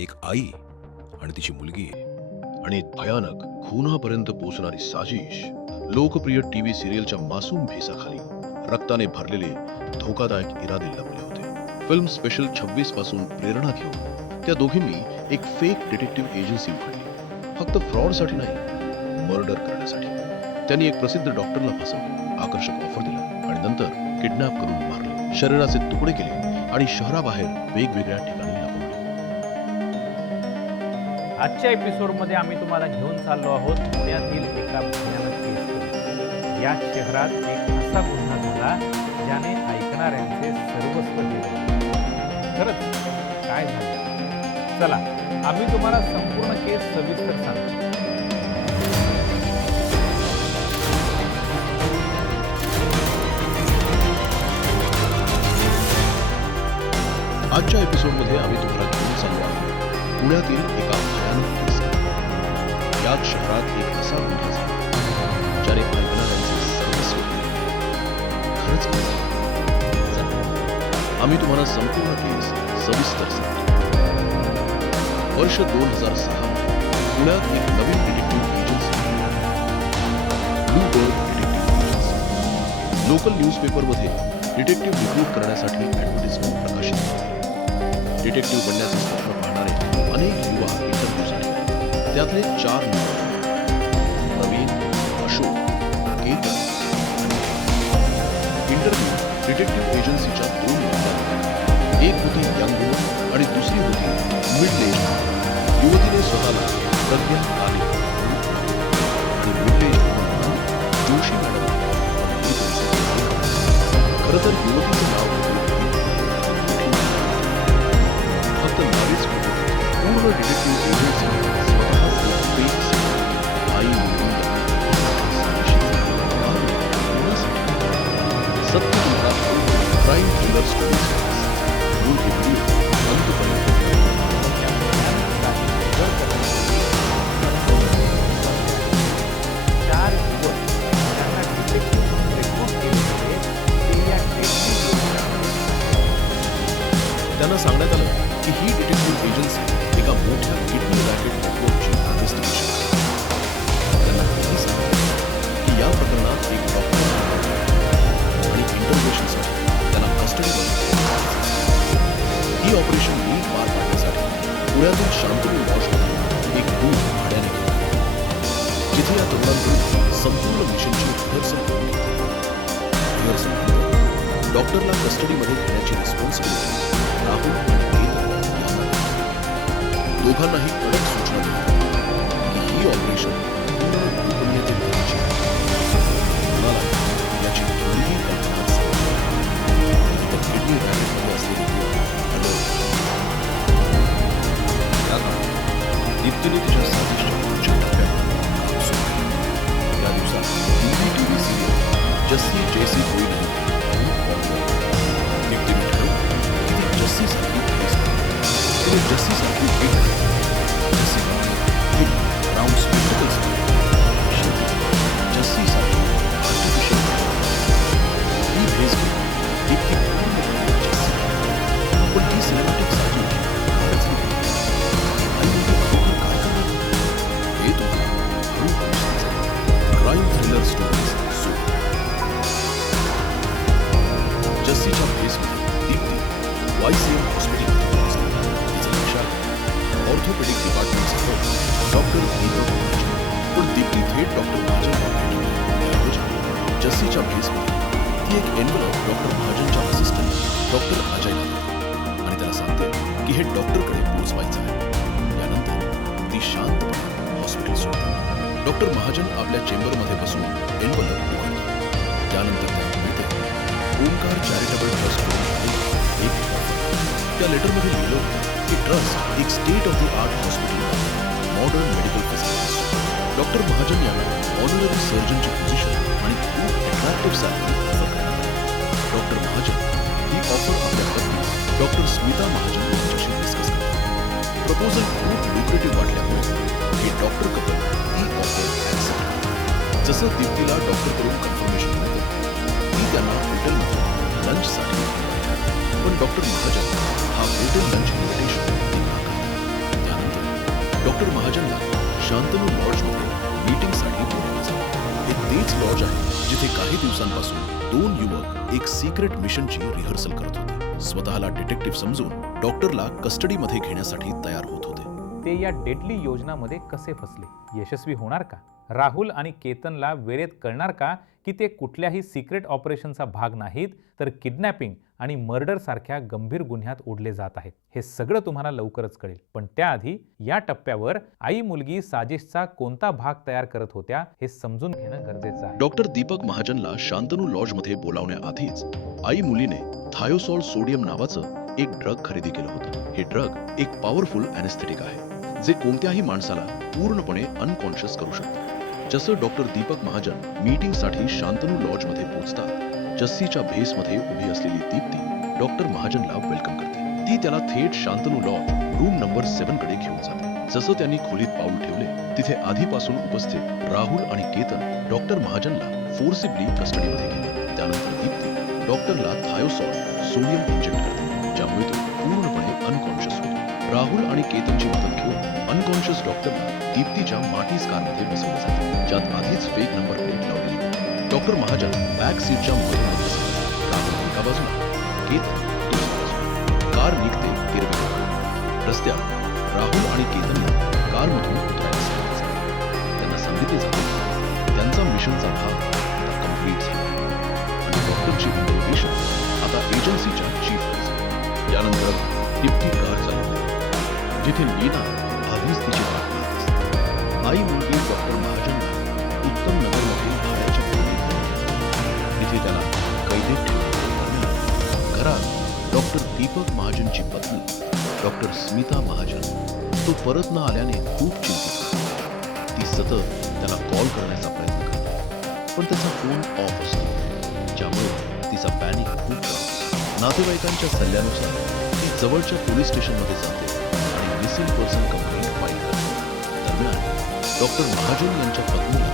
एक आई आणि तिची मुलगी. आणि भयानक खुनापर्यंत पोहोचणारी साजिश. लोकप्रिय टीव्ही सिरियलच्या मासूम भेसाखाली रक्ताने भरलेले धोकादायक इरादे लपले होते. फिल्म स्पेशल 26 पासून प्रेरणा घेऊन त्या दोघींनी एक फेक डिटेक्टिव्ह एजन्सी उघडली. फक्त फ्रॉडसाठी नाही, मर्डर करण्यासाठी. त्यांनी एक प्रसिद्ध डॉक्टरला फसवलं, आकर्षक ऑफर दिला आणि नंतर किडनॅप करून मारलं, शरीराचे तुकडे केले आणि शहराबाहेर वेगवेगळ्या ठिकाणी लपवले. आजच्या एपिसोडमध्ये आम्ही तुम्हाला घेऊन चाललो आहोत पुण्यातील एका भयानक केसकडे. या शहरात एक असा गुन्हा झाला ज्याने ऐकणाऱ्यांचे सर्वस्व गेले. खरंच काय झालं? चला आम्ही तुम्हाला संपूर्ण केस सविस्तर सांगतो. आजच्या एपिसोडमध्ये आम्ही तुम्हाला घेऊन चाललो आहोत पुण्यातील एका भयानक केसकडे. याच शहरात एक असा गुन्हा झाला ज्याने ऐकणाऱ्यांचे सर्वस्व केले. खरंच काय झालं? चला, आम्ही तुम्हाला संपूर्ण केस सविस्तर सांगतो. वर्ष 2006 पुण्यात एक नवीन detective agency, Bluebird detective agency. Local न्यूजपेपरमध्ये डिटेक्टिव्ह रिक्रूट करण्यासाठी ऍडव्हर्टिजमेंट प्रकाशित झाली. डिटेक्टिव्ह बनण्याचे स्वप्न पाहणारे अनेक युवा इंटरव्ह्यूसाठी आले. त्यातले 4 नाव: नवीन, अशोक, केतन आणि इंटरव्ह्यू डिटेक्टिव्ह एजन्सीच्या 2 युवकांना. एक होती यंग वुमन आणि दुसरी होती मिड एज. युवतीने स्वतःला प्रज्ञा आले आणि मिड एज म्हणून जोशी मॅडम. खरं तर युवतीचं नाव फक्त नावेच होते. पूर्ण डिटेक्टिव्ह एजन्सी स्वतःच एक फेक सिनेमा आई म्हणून सत्य क्राईम थ्रिलर स्टोरीज मूळ व्हिडिओ अंतपर्यंत. चार युवक त्यांना डिटेक्टिव्ह म्हणून रिक्रूट केले होते. ते या त्यांना सांगण्यात आलं की ही डिटेक्टिव्ह एजन्सी एका मोठ्या किडनी रॅकेट नेटवर्कची इन्व्हेस्टिगेशन करते. त्यांना हेही सांगितलं की या प्रकरणात एक डॉक्टर आणि इंटरोगेशनसाठी त्यांना कस्टडीमध्ये ही ऑपरेशन नीट पार पाडण्यासाठी पुण्यातील शांतनी लॉजमध्ये एक रूम भाड्याने घेतलं, जिथे या तरुणांकडून संपूर्ण मिशनची रिहर्सल करून घेतली. रिहर्सल डॉक्टरला कस्टडीमध्ये घेण्याची रिस्पॉन्सिबिलिटी राहुल आणि केतन यांना दिली. दोघांनाही कडक सूचना दिली की ही ऑपरेशन पूर्ण गोपनीयतेत करायची आहे. कुणाला याची थोडीही कल्पना किडनी रॅकेटमध्ये असलेली या काळात दीप्तीने तिच्या साजिशच्या पुढच्या टप्प्यावर काम सुरू केलं. त्या दिवसात हिंदी टीव्ही सिरियल जस्सी जैसी कोई नहीं दीप्तीने ठरवलं की ती जस्सीसारखी फेस करेल. तिने जस्सीसारखी फेस केली. जस्सी राऊंड स्पेक्टिकल्स जस्सीसारखी आर्टिफिशियल ही फेस केली. दीप्ती पूर्णपणे जस्सी. पण ही सिनेमॅटिक साजिश फारच वेगळी. आई म्हणजे खरोखर काय करणार होती हे तुम्हाला हळूहळू समजेल. क्राईम थ्रिलर स्टोरीज सुरू. जस्सीच्या फेसमध्ये दीप्ती YCM हॉस्पिटलमध्ये पोहोचली. तिचं लक्षात ऑर्थोपेडिक डिपार्टमेंटचा डॉक्टर दीपक महाजन. पण दीप्ती थेट डॉक्टर महाजनला भेटली. जस्सीच्या फेसमध्ये ती एक एन्व्हलप डॉक्टर महाजनच्या असिस्टंट डॉक्टर अजयला देते आणि त्याला सांगते की हे डॉक्टरकडे पोहोचवायचं आहे. यानंतर ती शांतपणे हॉस्पिटल सोडते. डॉक्टर महाजन आपल्या चेंबरमध्ये बसून एन्व्हलप उघडतो. त्यानंतर त्याला मिळते ओंकार चॅरिटेबल ट्रस्टकडून एक त्या लेटरमध्ये लिहिलं होतं की ट्रस्ट एक state of the art hospital modern medical facilities. Doctor Mahajan यांना ऑनररी सर्जनची पोझिशन आणि खूप अट्रॅक्टिव्ह सॅलरी ऑफर करण्यात आली. डॉक्टर महाजन ही ऑफर आपल्या पत्नी डॉक्टर स्मिता महाजन यांच्याशी डिस्कस करतात. प्रपोजल खूप लुक्रेटिव्ह वाटल्यामुळे हे डॉक्टर कपल ही ऑफर ऍक्सेप्ट करतात. जसं दीप्तीला डॉक्टरकडून कन्फर्मेशन मिळतं, ती त्यांना हॉटेलमध्ये लंचसाठी. पण डॉक्टर महाजन हा हॉटेल लंच इन्व्हिटेशन नाकारतो. डॉक्टर महाजनला शांतनू लॉजमध्ये मीटिंगसाठी बोलवलं जातं. हे तेच लॉज आहे जिथे काही दिवसांपासून 2 युवक एक सिक्रेट मिशनची रिहर्सल करत होते. स्वतःला डिटेक्टिव्ह समजून डॉक्टरला कस्टडीमध्ये घेण्यासाठी तयार होत होते. ते या डेडली योजनामध्ये कसे फसले, यशस्वी होणार का? राहुल आणि केतनला वेळेत कळणार का की ते कुठल्याही सिक्रेट ऑपरेशनचा भाग नाहीत, तर किडनॅपिंग आणि मर्डर सारख्या गंभीर गुन्ह्यात ओढले जात आहेत? हे सगळं तुम्हाला लवकरच कळेल. पण त्याआधी या टप्प्यावर आई मुलगी साजिशचा कोणता भाग तयार करत होत्या हे समजून घेणं गरजेचं आहे. डॉक्टर दीपक महाजनला शांतनू लॉजमध्ये बोलावण्याआधीच आई मुलीने थायोसॉल सोडियम नावाचं एक ड्रग खरेदी केलं होतं. हे ड्रग एक पॉवरफुल अॅनेस्थेटिक आहे जे कोणत्याही माणसाला पूर्णपणे अनकॉन्शियस करू शकते. जसं डॉक्टर दीपक महाजन मीटिंगसाठी शांतनू लॉजमध्ये पोहोचतात, जस्सीच्या भेसमध्ये उभी असलेली दीप्ती डॉक्टर महाजनला वेलकम करते. ती त्याला थेट शांतनू लॉज रूम नंबर 7 कडे घेऊन जाते. जसं त्यांनी खोलीत पाऊल ठेवले तिथे आधीपासून उपस्थित राहुल आणि केतन डॉक्टर महाजनला फोर्सिबली कस्टडीमध्ये घेतात. त्यानंतर दीप्ती डॉक्टरला थायोसॉल सोडियम इंजेक्ट करते, ज्यामुळे तो पूर्णपणे अनकॉन्शियस होतो. राहुल आणि केतनची मदत घेऊन अनकॉन्शियस डॉक्टरला दीप्तीच्या माटीज कारमध्ये बसवलं जाते, ज्यात आधीच फेक नंबर प्लेट लावलेली होती. डॉक्टर महाजन बॅक सीटच्या मधोमध बसले. राहुल एका बाजूला, केतन दुसऱ्या बाजूला. कार निघते हिरवे. रस्त्यात राहुल आणि केतनला कारमधून उतरायला सांगितलं. त्यांना सांगितले जाते त्यांचा मिशनचा भाग आता कंप्लीट झाला आणि डॉक्टरची इंटरोगेशन आता एजन्सीच्या चीफवर झाली. यानंतर दीप्ती कार चालवली जिथे लीना आधीच तिची वाट पाहत असते. आई मुलगी डॉक्टर महाजनला उत्तम नगरमधील भाड्याच्या खोलीत नेली. तिथे त्याला कैदेत ठेवले. घरात डॉक्टर दीपक महाजनची पत्नी डॉक्टर स्मिता महाजन तो परत न आल्याने खूप चिंतित होती. ती सतत त्याला कॉल करण्याचा प्रयत्न करते, पण त्याचा फोन ऑफ असतो, ज्यामुळे तिचा पॅनिक खूप वाढतो. नातेवाईकांच्या सल्ल्यानुसार ती जवळच्या पोलीस स्टेशनमध्ये जाते आणि मिसिंग पर्सन कंप्लेंट फाईल करते. दरम्यान डॉक्टर महाजन यांच्या पत्नीला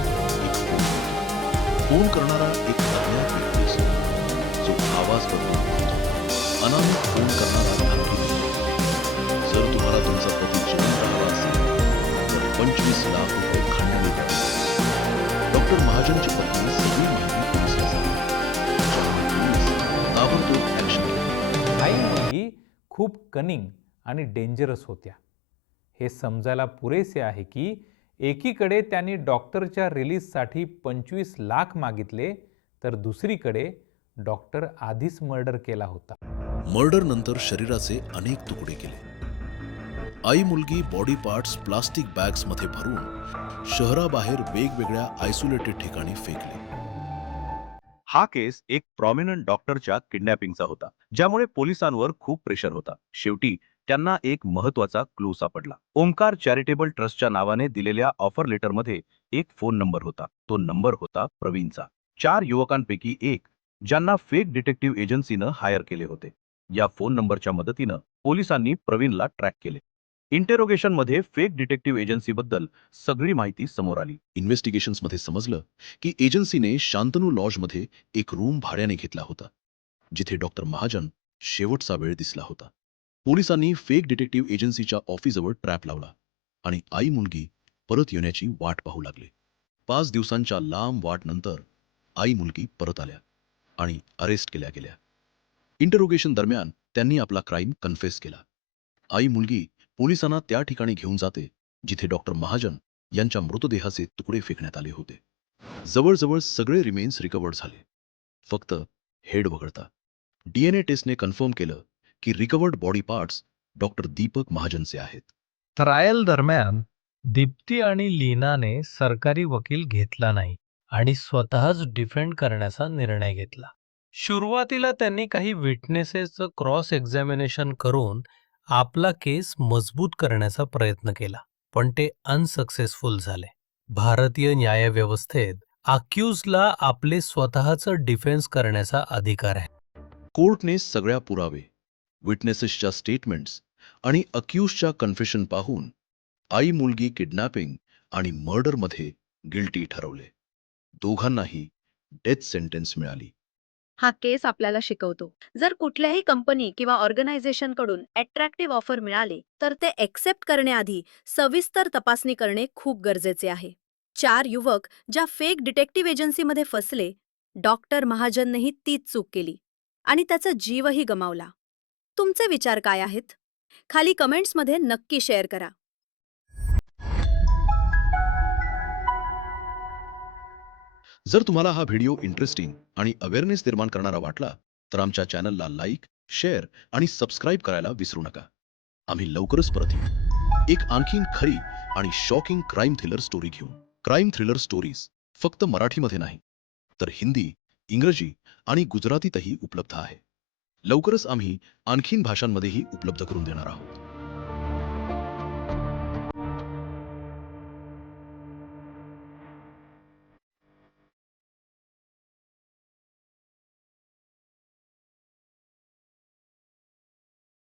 एक फोन येतो. फोन करणारा एक अज्ञात व्यक्ती असतो जो आवाज बदलून बोलतो. अनामिक फोन करणारा धमकी देतो. जर तुम्हाला तुमचा पती जिवंत हवा असेल तर 25 लाख रुपये खंडणी द्यावी. डॉक्टर महाजनची पत्नी सगळी माहिती पोलिसला सांगते, ज्यामुळे पोलीस ताबडतोब ऍक्शन घेतात. आई मुलगी खूप कनिंग आणि डेंजरस होत्या. हे समजायला पुरेसे आहे की एकीकडे त्यांनी डॉक्टरच्या रिलीजसाठी 25 लाख मागितले, तर दुसरीकडे डॉक्टर आधीच मर्डर केला होता. मर्डर नंतर शरीराचे अनेक तुकडे केले. आई मुलगी बॉडी पार्ट्स प्लास्टिक बॅग्स मध्ये भरून शहराबाहेर वेगवेगळ्या आयसोलेटेड ठिकाणी फेकले. हा केस एक प्रॉमिनंट डॉक्टरच्या किडनॅपिंगचा होता, ज्यामुळे पोलिसांवर खूप प्रेशर होता. शेवटी त्यांना एक महत्वाचा क्लू सापडला. ओमकार चॅरिटेबल ट्रस्टच्या नावाने दिलेल्या ऑफर लेटरमध्ये एक फोन नंबर होता. तो नंबर होता प्रवीणचा. 4 युवकांपैकी एक ज्यांना फेक डिटेक्टिव्ह एजन्सीनं हायर केले होते. या फोन नंबरच्या मदतीनं पोलिसांनी प्रवीणला ट्रॅक केले. इंटेरोगेशन मध्ये फेक डिटेक्टिव्ह एजन्सीबद्दल सगळी माहिती समोर आली. इन्व्हेस्टिगेशन्समध्ये समजलं की एजन्सीने शांतनू लॉजमध्ये एक रूम भाड्याने घेतला होता, जिथे डॉक्टर महाजन शेवटचा वेळ दिसला होता. पोलिसांनी फेक डिटेक्टिव्ह एजन्सीच्या ऑफिसजवळ ट्रॅप लावला आणि आई मुलगी परत येण्याची वाट पाहू लागले. 5 दिवसांच्या लांब वाटनंतर आई मुलगी परत आल्या आणि अरेस्ट केल्या गेल्या. इंटरोगेशन दरम्यान त्यांनी आपला क्राईम कन्फेस केला. आई मुलगी पोलिसांना त्या ठिकाणी घेऊन जाते जिथे डॉक्टर महाजन यांच्या मृतदेहाचे तुकडे फेकण्यात आले होते. जवळजवळ सगळे रिमेन्स रिकवर्ड झाले, फक्त हेड वगळता. डीएनए टेस्टने कन्फर्म केलं की recovered body parts doctor Deepak महाजनचे आहेत. ट्रायल दरम्यान दीप्ती आणि लीनाने सरकारी वकील घेतला नाही आणि स्वतःच डिफेंड करण्याचा निर्णय घेतला. सुरुवातीला त्यांनी काही विटनेसेसचं क्रॉस एक्झामिनेशन करून आपला केस मजबूत करण्याचा प्रयत्न केला, पण ते अनसक्सेसफुल झाले. भारतीय न्यायव्यवस्थेत अक्यूजला आपले स्वतःचं डिफेन्स करण्याचा अधिकार आहे. कोर्टने सगळ्या पुरावे, विटनेसेसच्या स्टेटमेंट्स आणि अक्यूजच्या कन्फेशन पाहून आई मुलगी किडनॅपिंग आणि मर्डरमध्ये गिल्टी ठरवले. दोघांनाही डेथ सेंटेन्स मिळाली. हा केस आपल्याला शिकवतो. जर कुठल्याही कंपनी किंवा ऑर्गनायझेशन कडून अट्रॅक्टिव्ह ऑफर मिळाली तर ते एक्सेप्ट करण्याआधी सविस्तर तपासणी करणे खूप गरजेचे आहे. 4 युवक ज्या फेक डिटेक्टिव्ह एजन्सीमध्ये फसले, डॉक्टर महाजननेही तीच चूक केली आणि त्याचा जीवही गमावला. तुमचे विचार काय आहेत? खाली कमेंट्समध्ये नक्की शेअर करा. जर तुम्हाला हा व्हिडिओ इंटरेस्टिंग आणि अवेअरनेस निर्माण करणारा वाटला तर आमच्या चॅनलला लाईक, शेअर आणि सबस्क्राईब करायला विसरू नका. आम्ही लवकरच परत येऊ एक आणखीन खरी आणि शॉकिंग क्राईम थ्रिलर स्टोरी घेऊन. क्राईम थ्रिलर स्टोरीज फक्त मराठीमध्ये नाही तर हिंदी, इंग्रजी आणि गुजरातीतही उपलब्ध आहे. लवकरच आम्ही आणखीन भाषांमध्येही उपलब्ध करून देणार आहोत.